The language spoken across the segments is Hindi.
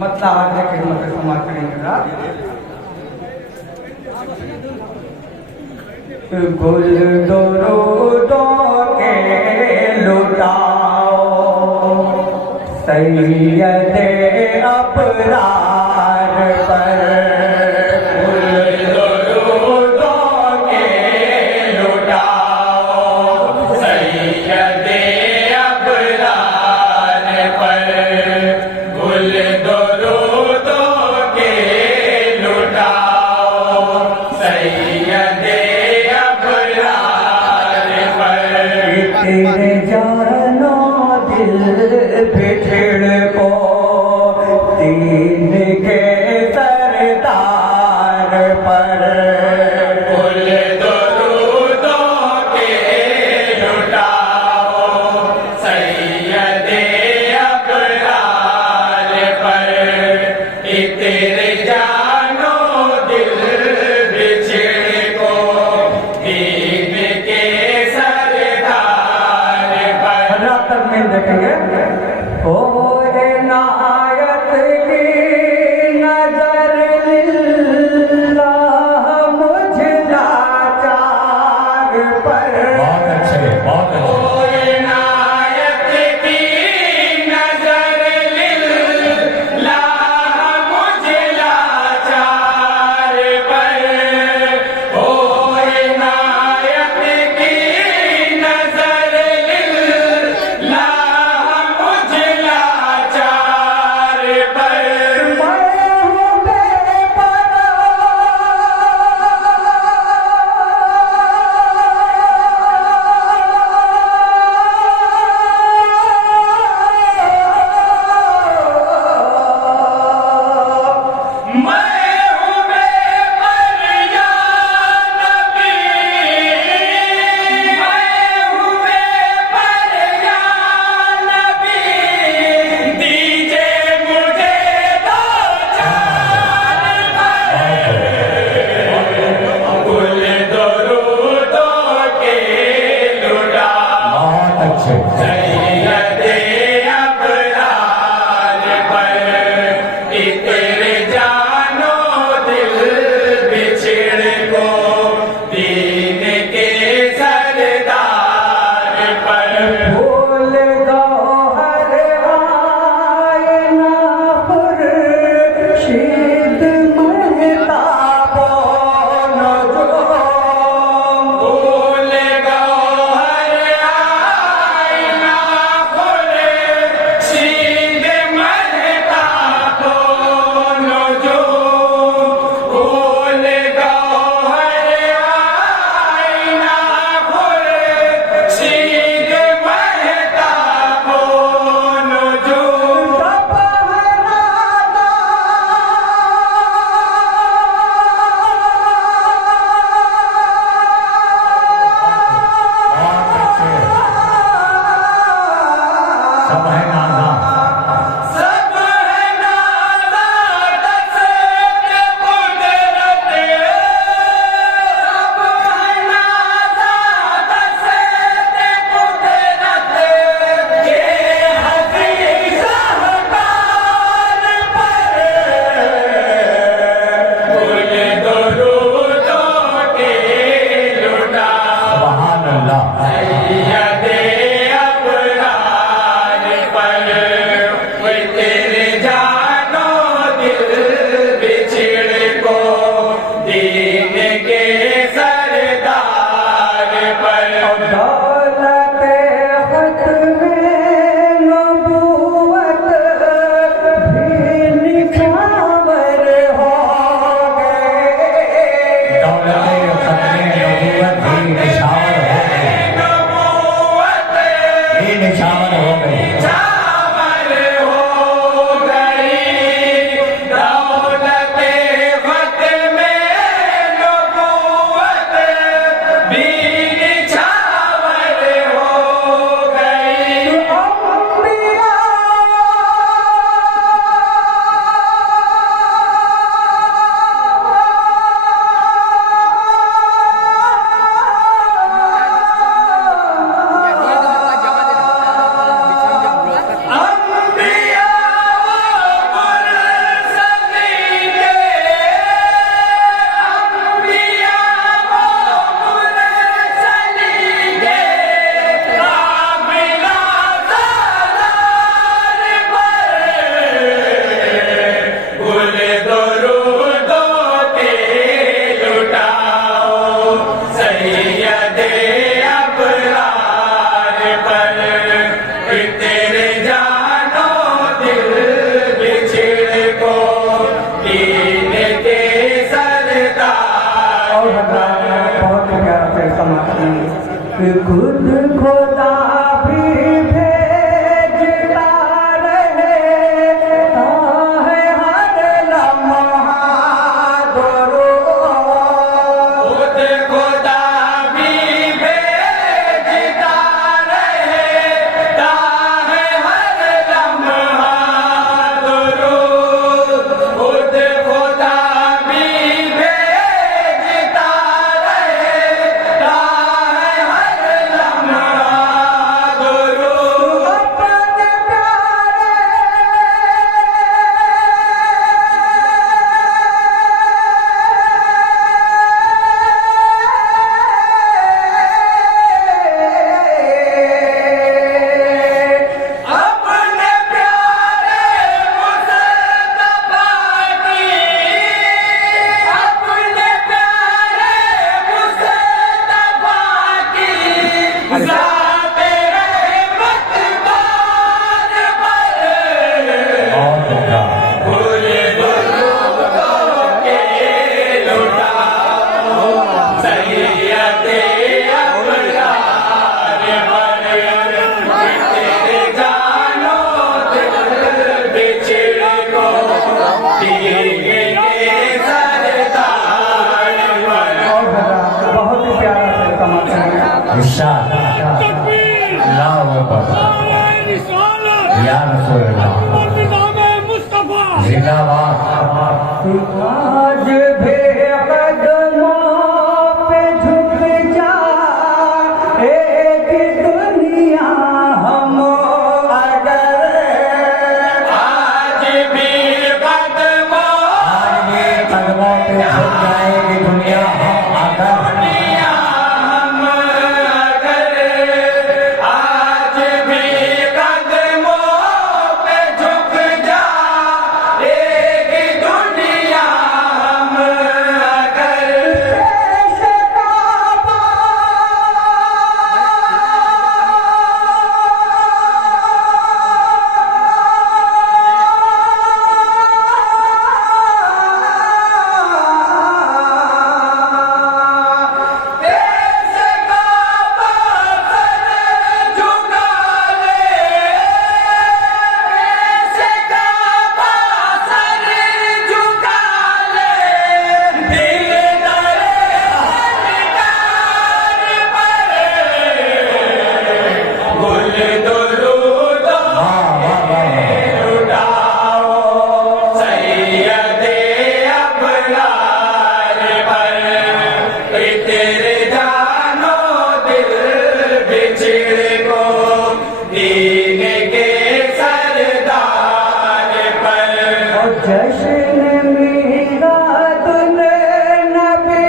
मतलब आज के खिदमत समाज करेंगे गुल दरूदों के लुटाओ सैयद अबरार पर तेरे जानो दिल बिछड़ को दीन के सरदार पर गुल दरूदों के लुटाओ सैयदे अबरार पर तेरे जानो दिल बिछड़ को दीन के तक में देखेंगे हो नायत की नजर लिल्लाह मुझ लाचार पर बहुत अच्छे बहुत अच्छे नायत की नजर लिल्लाह मुझ लाचार पर ओ नायत की नजर अबरार पर तेरे जानो दिल बिछड़ को दीन के सरदार। और बहुत प्यारा से समाप्ति कि खुद खुदा भी भेजता रहे है हर लम्हा दरूद। खुद खुदा भी भेजता रहता है हर लम्हा दुरूद। खुद खुदा भी भेजता रहता है हर लम्हा दुरूद। अपने अपने प्यारे मुस्तफा की अपने प्यारे मुस्तफा की ज़ाते रहमत बार पर बहुत होगा पूरे दुरूदों के लुटाओ सैयदे अबरार पर तेरे जानो दिल बिछड़ को दीन के सरदार पर। और बहुत ही प्यारा से समाप्ति इरशाद अल्लाह अकबर या रसूल अल्लाह जिंदाबाद। आज भी कदमों पे झुक जा एक दुनिया हम अगर आज भी कदमों आज ये कदमों पे झुक जाएगी दुनिया हम आकर। दुनिया हम अगर आज भी कदमों पे झुक जाएगी दुनिया हम अगर। देश का सर झुका ले देश का सर झुका ले दिल दरे हरकार पर गुल दुरूदों लुटाओ सैयदे अबरार पर तेरे जानो दिल बिछड़ को दीन के सरदार पर। और जश्न मीरादुल नबी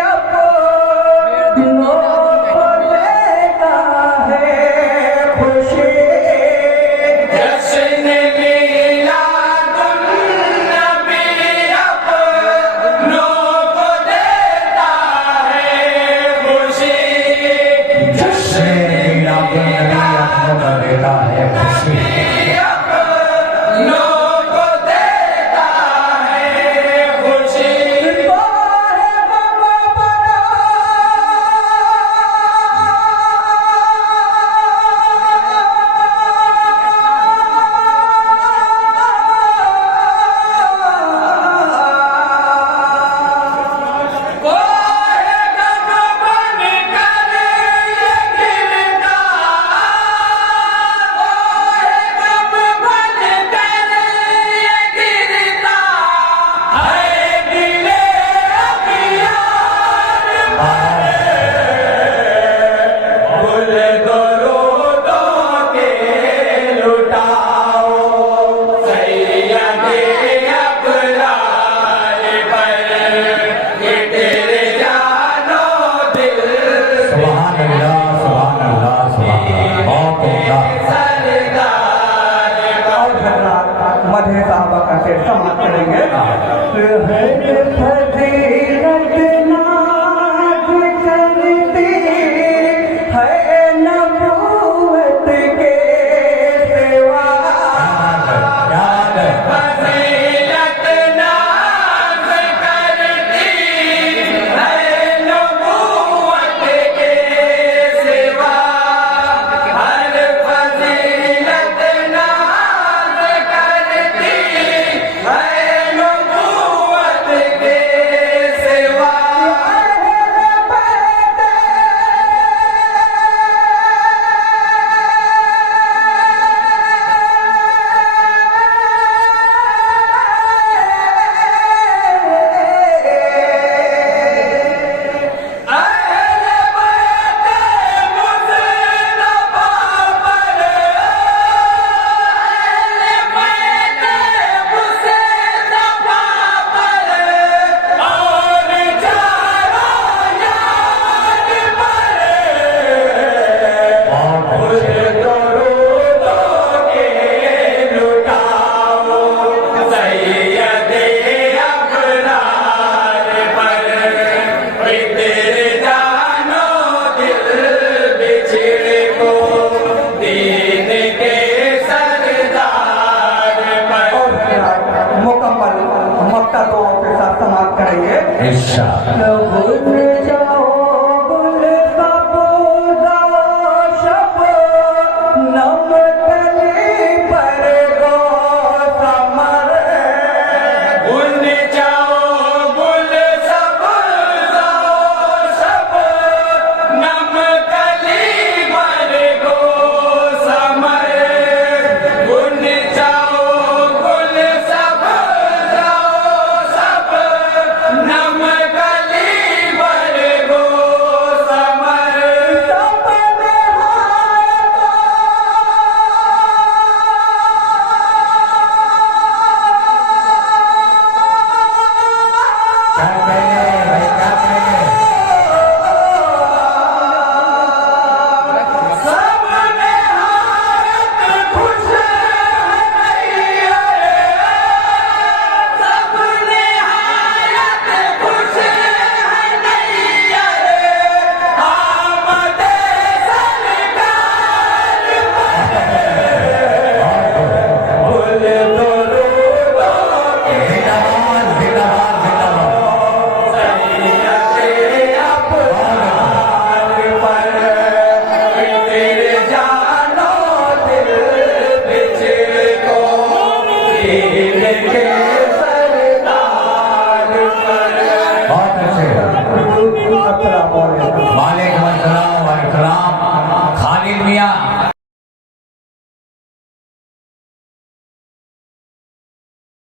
अपनों को देता है खुशी। जश्न मिलादुन्नबी अपनों को देता है खुशी। जश्न मिलादुन नबी अपनों को देता है खुशी। अपनों को देता है खुशी। कोहे गम बन कर ये गिरता, कोहे गम बन कर ये गिरता है दिले अखियार गुल दुरूदों के लुटाओ सैयदे अबरार पर ये तेरे जानो दिल सुभान अल्लाह सुभान अल्लाह सुभान अल्लाह। बहुत होगा सरदार और हजरात मधे साहबा का शेर समाप्त करेंगे।